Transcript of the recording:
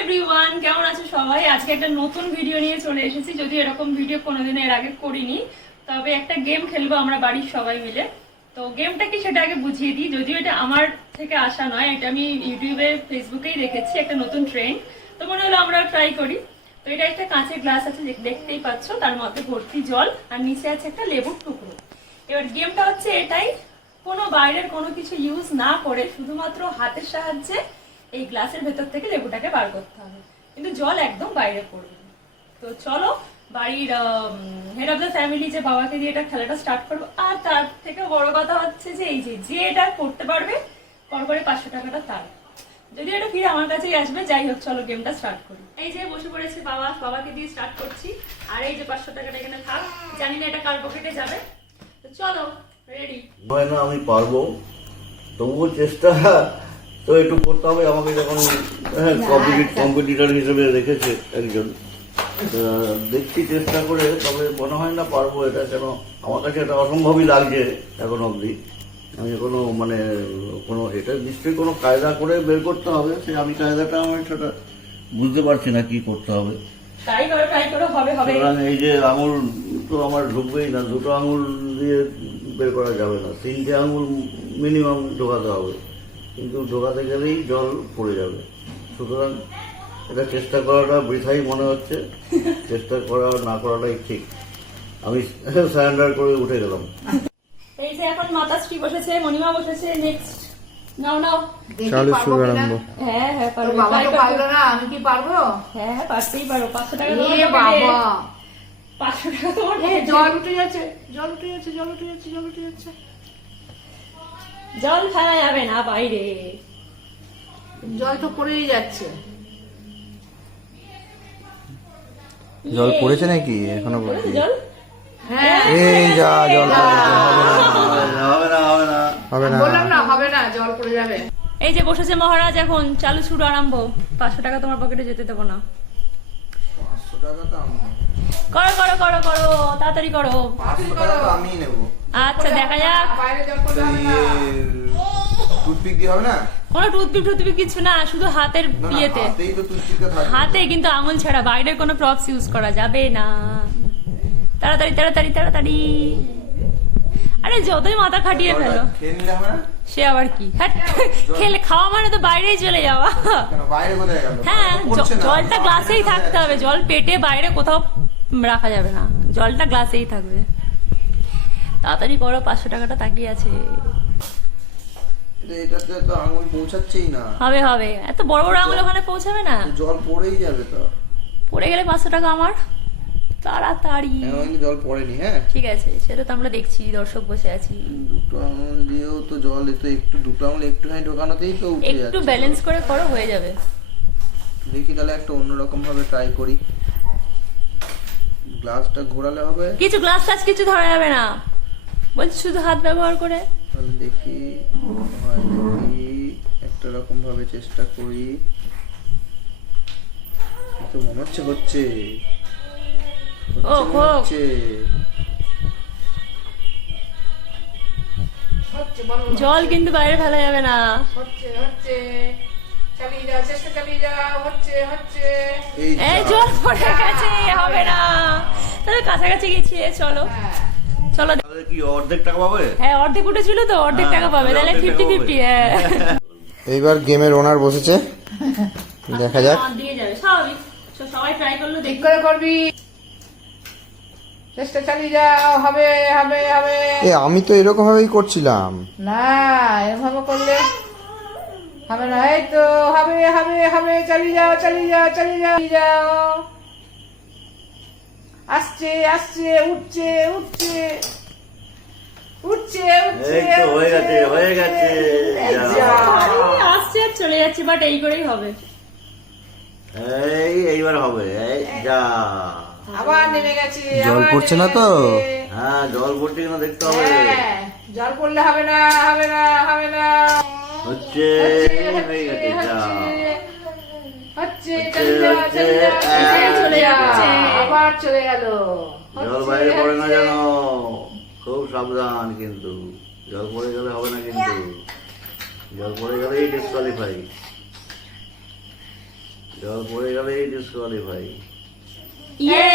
Everyone কেমন আছো সবাই? আজকে একটা নতুন ভিডিও নিয়ে চলে এসেছি যদি এরকম ভিডিও কোনোদিন এর আগে করিনি। তবে একটা গেম খেলব আমরা বাড়ির সবাই মিলে। তো গেমটা কি সেটা আগে বুঝিয়ে দিই, যদিও এটা আমার থেকে আসা নয়, এটা আমি ইউটিউবে, ফেসবুকেই দেখেছি, একটা নতুন ট্রেন্ড তো মনে হলো আমরা ট্রাই করি। তো এটা একটা কাঁচের গ্লাস আছে দেখ- দেখতেই পাচ্ছ, তার মধ্যে ভর্তি জল, আর নিচে আছে একটা লেবুর টুকরো। এবার গেমটা হচ্ছে এটাই, কোনো বাইরের কোনো কিছু ইউজ না করে শুধুমাত্র হাতের সাহায্যে এই গ্লাসের ভেতর থেকে লেবুটাকে বার করতে হবে। কিন্তু জল একদম বাইরে পড়বে। তো চলো, বাড়ির হেড অফ দ্য ফ্যামিলি যে বাবাকে দিয়ে এটা খেলাটা স্টার্ট করব। আর তার থেকে বড় কথা হচ্ছে যে, এই যে যে এটা করতে পারবে, কর করে পাঁচশো টাকাটা তার। যদি এটা ফিরে আমার কাছেই আসবে, যাই হোক, চলো গেমটা স্টার্ট করি। এই যে, বসে পড়েছে বাবা, বাবাকে দিয়ে স্টার্ট করছি। আর এই যে, পাঁচশো টাকাটা এখানে থাক। জানি না এটা কার পকেটে যাবে। তো চলো রেডি না আমি পারব? তবুও চেষ্টা তো একটু করতে হবে আমাকে যখন হ্যাঁ কম্পিটিটর হিসেবে রেখেছে একজন। দেখছি চেষ্টা করে তবে মনে হয় না পারব এটা কেন আমার কাছে এটা অসম্ভবই লাগছে এখন অবধি। আমি কোনো মানে কোনো এটা নিশ্চয়ই কোনো কায়দা করে বের করতে হবে সে আমি কায়দাটা আমার সেটা বুঝতে পারছি না কি করতে হবে। সুতরাং এই যে আঙুল তো আমার ঢুকবেই না দুটো আঙুল দিয়ে বের করা যাবে না তিনটে আঙুল মিনিমাম ঢোকাতে হবে। কিন্তু ঢোকাতে গেলেই জল পড়ে যাবে। সুতরাং এটা চেষ্টা করাটা বৃথাই মনে হচ্ছে। চেষ্টা করা না করাটাই ঠিক। আমি সারেন্ডার করে উঠে গেলাম। এই যে এখন মাতাশ্রী বসেছে মণিমা বসেছে নেক্সট নাও নাও। চালু শুরু আরম্ভ। হ্যাঁ হ্যাঁ তোর বাবা তো পারল না আমি কি পারব? হ্যাঁ হ্যাঁ পারতেই পাঁচশো টাকা এ তোমার বাবা। পাঁচশো টাকা তোমার জল উঠে যাচ্ছে জল উঠে যাচ্ছে জল উঠে যাচ্ছে জল উঠে যাচ্ছে। জল ফেলা যাবে না বাইরে। জল তো পড়েই যাচ্ছে। জল। পড়েছে নাকি? এখনও জল? হ্যাঁ। এই যা জল হবে না হবে না হবে না বললাম না হবে না জল পড়ে যাবে। এই যে বসেছে মহারাজ এখন চালু শুরু আরম্ভ। পাঁচশো টাকা তোমার পকেটে যেতে দেবো না। পাঁচশো টাকা তো আমি করো করো করো করো তাড়াতাড়ি করো। আমিই নেব। আচ্ছা দেখা যাক। বাইরে জল পড়লে তো হবে না টুথপিক দিয়ে হবে না? কোনো টুথপিক টুথপিক কিছু না শুধু হাতের ইয়েতে। হাতে কিন্তু আঙুল ছাড়া বাইরের কোনো প্রপস ইউজ করা যাবে না। তাড়াতাড়ি তাড়াতাড়ি তাড়াতাড়ি। আরে যতই মাথা খাটিয়ে ফেলো। সে আবার কি? হ্যাট, খেলে খাওয়া মানে তো বাইরেই চলে যাওয়া। হ্যাঁ। জলটা গ্লাসেই থাকতে হবে। জল পেটে বাইরে কোথাও রাখা যাবে না। জলটা গ্লাসেই থাকবে। তাড়াতাড়ি করো পাঁচশো টাকাটা তাকিয়ে আছে। এটাতে তো আঙুল পৌঁছাচ্ছেই না। হবে হবে। এত বড় বড় আঙুল ওখানে পৌঁছাবে না? জল পড়েই যাবে তো। পড়ে গেলে পাঁচশো টাকা আমার। তাড়াতাড়ি। কিন্তু জল পড়েনি হ্যাঁ? ঠিক আছে সেটা তো আমরা দেখছি দর্শক বসে আছি। দুটো আঙুল দিয়েও তো জল এতো একটু দুটো আঙুল একটুখানি ঢোকানোতেই তো একটু ব্যালেন্স করে করো হয়ে যাবে। দেখি তাহলে একটা অন্যরকম ভাবে ট্রাই করি। গ্লাসটা ঘোরালে হবে? কিছু গ্লাস টাস কিছু ধরা যাবে না। বলছি শুধু হাত ব্যবহার করে। তাহলে দেখি হয় দেখি একটা রকম ভাবে চেষ্টা করি। তো মনে হচ্ছে হচ্ছে। হচ্ছে ও, হচ্ছে। জল কিন্তু বাইরে ফেলা যাবে না। হচ্ছে হচ্ছে। চালিয়ে যাও চেষ্টা চালিয়ে এই এই জল পড়ে গেছে হবে না। তাহলে কাছাকাছি গেছি চলো। হ্যাঁ। চলো কি অর্ধেক টাকা পাবে? হ্যাঁ অর্ধেক উঠেছিল তো অর্ধেক হ্যাঁ, টাকা পাবে। তাহলে তাহলে ফিফটি ফিফটি হ্যাঁ। এইবার গেমের ওনার বসেছে। দেখা যাক। আমার যাবে স্বাভাবিক। সবাই ট্রাই করল ঠিক করে করবি। চেষ্টা চালিয়ে যাও হবে হবে হবে। এ আমি তো এরকম ভাবেই করছিলাম। না এভাবে করলে হবে না এই তো হবে হবে হবে চালিয়ে যাও চালিয়ে যাও চালিয়ে যাও যাও। আসছে আসছে উঠছে উঠছে। উঠছে উঠছে হয়ে গেছে, হয়ে গেছে। আসছে চলে যাচ্ছে বাট এই করেই হবে। এই এইবার হবে এই যা। আবার নেমে গেছে জল পড়ছে না তো? হ্যাঁ জল পড়ছে কিনা দেখতে হবে। হ্যাঁ, জল পড়লে হবে না হবে না হবে না। হচ্ছে হয়ে গেছে যা হচ্ছে, চলে যাচ্ছে। আবার চলে গেল। জল বাইরে পড়ে না যেন খুব সাবধান কিন্তু। জল পড়ে গেলে হবে না কিন্তু। জল পড়ে গেলেই ডিসকোয়ালিফাই জল পড়ে গেলেই ডিসকোয়ালিফাই ইয়ে